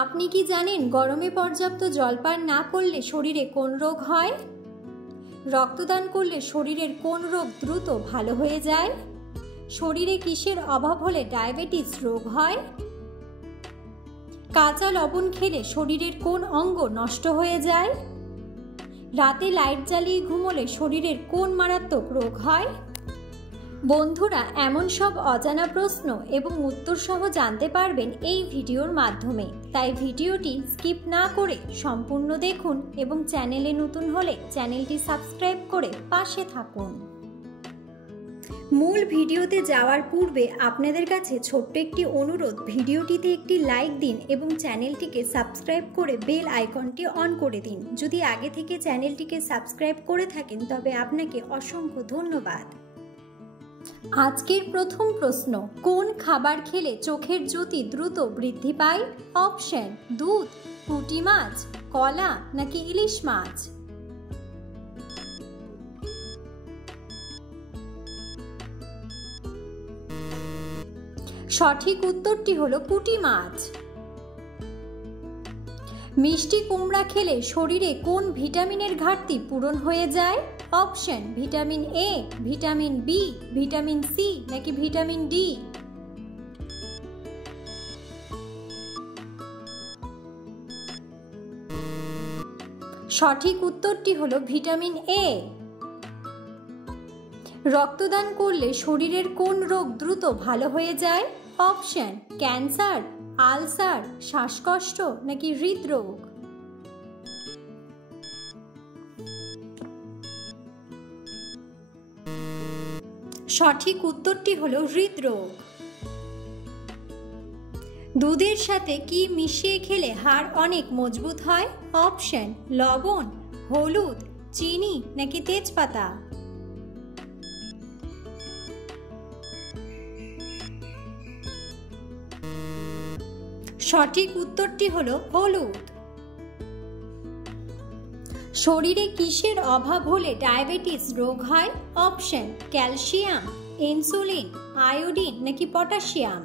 আপনি কি জানেন গরমে পর্যাপ্ত জল পান না করলে শরীরে কোন রোগ হয়? রক্তদান করলে শরীরের কোন রোগ দ্রুত ভালো হয়ে যায়? শরীরে কিসের অভাব হলে ডায়াবেটিস রোগ হয়? কাঁচা লবণ খেলে শরীরের কোন অঙ্গ নষ্ট হয়ে যায়? রাতে লাইট জ্বালিয়ে ঘুমোলে শরীরের কোন মারাত্মক রোগ হয়? বন্ধুরা, এমন সব অজানা প্রশ্ন এবং উত্তর সহ জানতে পারবেন এই ভিডিওর মাধ্যমে। তাই ভিডিওটি স্কিপ না করে সম্পূর্ণ দেখুন এবং চ্যানেলে নতুন হলে চ্যানেলটি সাবস্ক্রাইব করে পাশে থাকুন। মূল ভিডিওতে যাওয়ার পূর্বে আপনাদের কাছে ছোট্ট একটি অনুরোধ, ভিডিওটিতে একটি লাইক দিন এবং চ্যানেলটিকে সাবস্ক্রাইব করে বেল আইকনটি অন করে দিন। যদি আগে থেকে চ্যানেলটিকে সাবস্ক্রাইব করে থাকেন তবে আপনাকে অসংখ্য ধন্যবাদ। আজকের প্রথম প্রশ্ন, কোন খাবার খেলে চোখের জ্যোতি দ্রুত বৃদ্ধি পায়? অপশন: দুধ, পুঁটি মাছ, কলা নাকি ইলিশ মাছ? সঠিক উত্তরটি হলো পুঁটি মাছ। মিষ্টি কুমড়া খেলে শরীরে কোন ভিটামিনের ঘাটতি পূরণ হয়ে যায়? Option: vitamin A, vitamin B, vitamin C নাকি ভিটামিন ডি? সঠিক উত্তরটি হলো ভিটামিন এ। রক্তদান করলে শরীরের কোন রোগ দ্রুত ভালো হয়ে যায়? অপশন: ক্যান্সার, আলসার, শ্বাসকষ্ট নাকি হৃদরোগ? সঠিক উত্তরটি হলো হৃদরোগ। দুধের সাথে কি মিশিয়ে খেলে হাড় অনেক মজবুত হয়? অপশন: লবণ, হলুদ, চিনি নাকি তেজপাতা? সঠিক উত্তরটি হলো হলুদ। শরীরে কিসের অভাব হলে ডায়াবেটিস রোগ হয়? অপশন: ক্যালসিয়াম, ইনসুলিন, আয়োডিন নাকি পটাশিয়াম?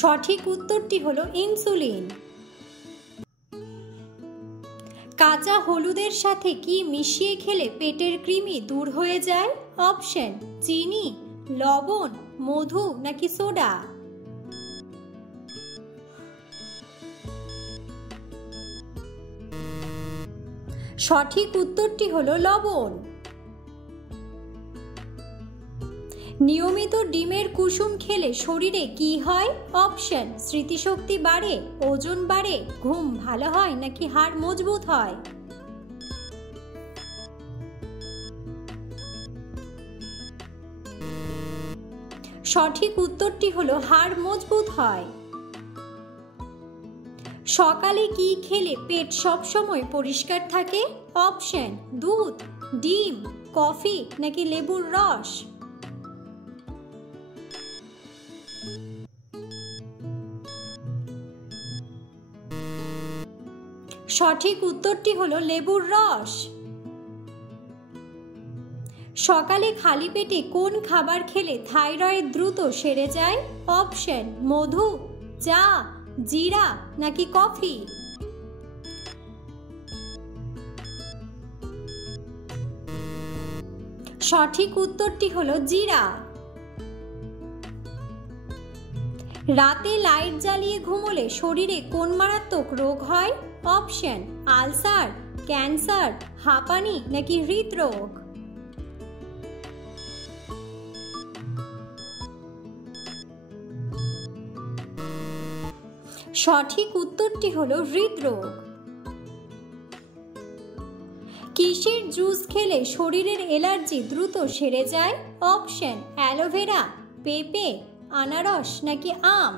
সঠিক উত্তরটি হলো ইনসুলিন। কাঁচা হলুদের সাথে কি মিশিয়ে খেলে পেটের কৃমি দূর হয়ে যায়? অপশন: চিনি, লবণ, মধু নাকি সোডা? সঠিক উত্তরটি হলো লবণ। নিয়মিত ডিমের কুসুম খেলে শরীরে কি হয়? অপশন: স্মৃতিশক্তি বাড়ে, ওজন বাড়ে, ঘুম ভালো হয় নাকি হাড় মজবুত হয়? সঠিক উত্তরটি হলো হাড় মজবুত হয়। সকালে কি খেলে পেট সবসময় পরিষ্কার থাকে? অপশন: দুধ, ডিম, কফি নাকি লেবুর রস? সঠিক উত্তরটি হলো লেবুর রস। সকালে খালি পেটে কোন খাবার খেলে থাইরয়েড দ্রুত সেরে যায়? অপশন: মধু, চা, জিরা নাকি কফি? সঠিক উত্তরটি হলো জিরা। রাতে লাইট জ্বালিয়ে ঘুমোলে শরীরে কোন মারাত্মক রোগ হয়? অপশন: আলসার, ক্যান্সার, হাঁপানি নাকি হৃদরোগ? সঠিক উত্তরটি হলো হৃদরোগ। কিসের জুস খেলে শরীরের অ্যালার্জি দ্রুত সেরে যায়? অপশন: অ্যালোভেরা, পেঁপে, আনারস নাকি আম?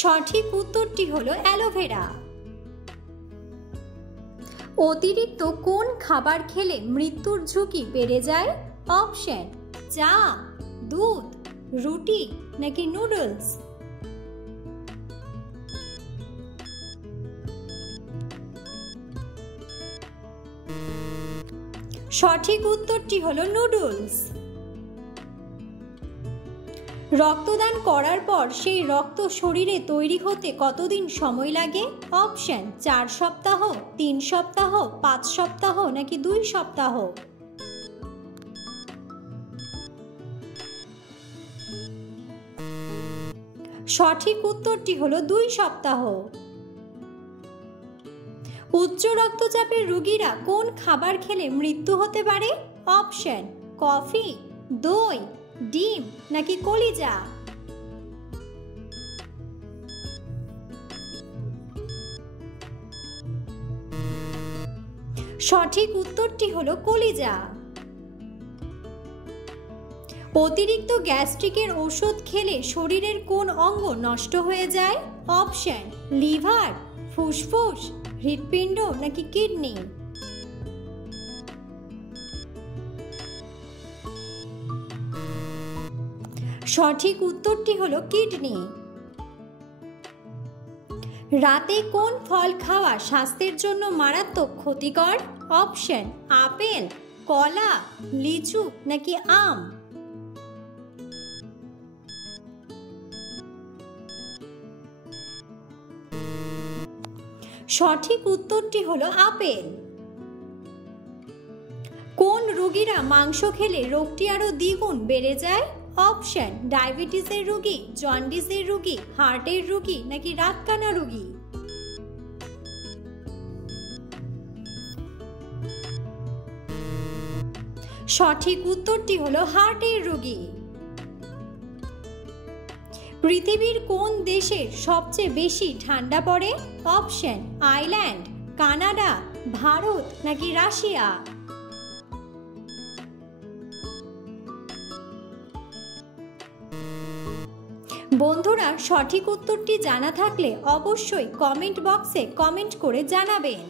সঠিক উত্তরটি হলো অ্যালোভেরা। অতিরিক্ত কোন খাবার খেলে মৃত্যুর ঝুঁকি বেড়ে যায়? অপশন: চা, দুধ, রুটি নাকি নুডলস? সঠিক উত্তরটি হলো নুডলস। রক্তদান করার পর সেই রক্ত শরীরে তৈরি হতে কতদিন সময় লাগে? অপশন 4 সপ্তাহ, 3 সপ্তাহ, 5 সপ্তাহ নাকি 2 সপ্তাহ। সঠিক উত্তরটি হলো 2 সপ্তাহ। উচ্চ রক্তচাপের রোগীরা কোন খাবার খেলে মৃত্যু হতে পারে? অপশন কফি, দই, ডিম নাকি কলিজা। সঠিক উত্তরটি হলো কলিজা। অতিরিক্ত গ্যাস্ট্রিকের ওষুধ খেলে শরীরের কোন অঙ্গ নষ্ট হয়ে যায়? অপশন লিভার, ফুসফুস, হৃৎপিণ্ড নাকি কিডনি। সঠিক উত্তরটি হলো কিডনি। রাতে কোন ফল খাওয়া স্বাস্থ্যের জন্য মারাত্মক ক্ষতিকর? অপশন আপেল, কলা, লিচু নাকি আম। সঠিক উত্তরটি হলো আপেল। কোন রোগীরা মাংস খেলে রোগটি আরো দ্বিগুণ বেড়ে যায়? অপশন ডায়াবেটিসের রোগী, জন্ডিসের রোগী, হার্টের রোগী নাকি রাতকানা রোগী। সঠিক উত্তরটি হলো হার্টের রোগী। পৃথিবীর কোন দেশের সবচেয়ে বেশি ঠান্ডা পড়ে? অপশন আইল্যান্ড, কানাডা, ভারত নাকি রাশিয়া। বন্ধুরা, সঠিক উত্তরটি জানা থাকলে অবশ্যই কমেন্ট বক্সে কমেন্ট করে জানাবেন।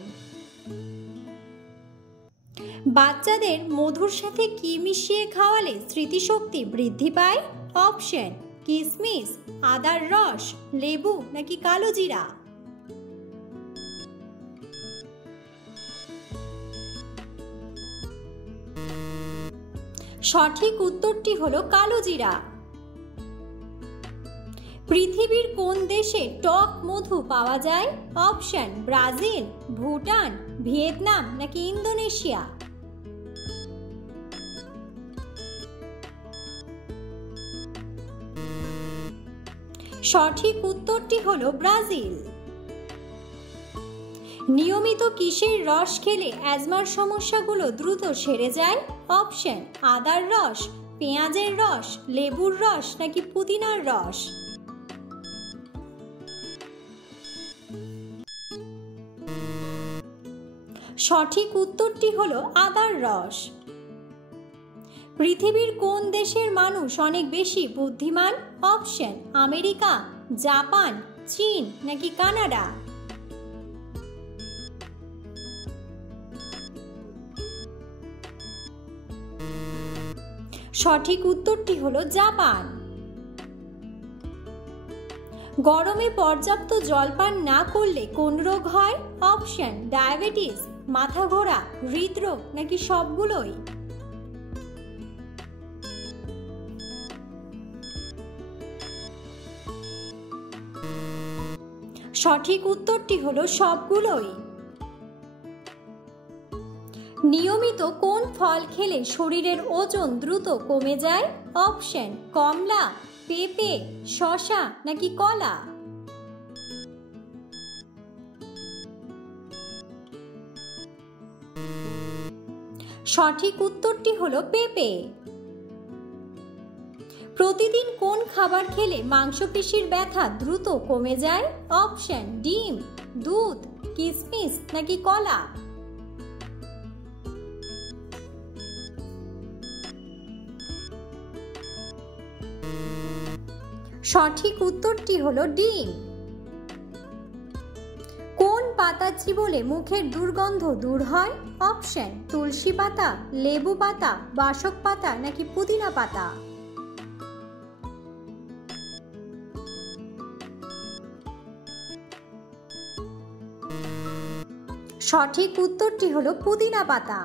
বাচ্চাদের মধুর সাথে কি মিশিয়ে খাওয়ালে স্মৃতিশক্তি বৃদ্ধি পায়? অপশন কিশমিশ, আদার রস, লেবু নাকি কালো জিরা। সঠিক উত্তরটি হলো কালো জিরা। পৃথিবীর কোন দেশে টক মধু পাওয়া যায়? অপশন ব্রাজিল, ভুটান, ভিয়েতনাম নাকি ইন্দোনেশিয়া। সঠিক উত্তরটি হলো ব্রাজিল। নিয়মিত কিসের রস খেলে অ্যাজমার সমস্যাগুলো দ্রুত সেরে যায়? অপশন আদার রস, পেঁয়াজের রস, লেবুর রস নাকি পুদিনার রস। সঠিক উত্তরটি হলো আদার রস। পৃথিবীর কোন দেশের মানুষ অনেক বেশি বুদ্ধিমান? অপশন আমেরিকা, জাপান, চীন নাকি কানাডা। সঠিক উত্তরটি হলো জাপান। গরমে পর্যাপ্ত জলপান না করলে কোন রোগ হয়? অপশন ডায়াবেটিস, মাথা ঘোরা, হৃদরোগ নাকি সবগুলোই। সঠিক উত্তরটি হলো সবগুলোই। নিয়মিত কোন ফল খেলে শরীরের ওজন দ্রুত কমে যায়? অপশন কমলা, পেঁপে, শসা নাকি কলা। সঠিক উত্তরটি হলো পেঁপে। প্রতিদিন কোন খাবার খেলে মাংসপেশির ব্যথা দ্রুত কমে যায়? অপশন ডিম, দুধ, কিশমিশ নাকি কলা। সঠিক উত্তরটি হলো ডিম। কোন পাতা চিবোলে মুখের দুর্গন্ধ দূর হয়? অপশন তুলসী পাতা, লেবু পাতা, বাসক পাতা নাকি পুদিনা পাতা। সঠিক উত্তরটি হলো পুদিনা পাতা।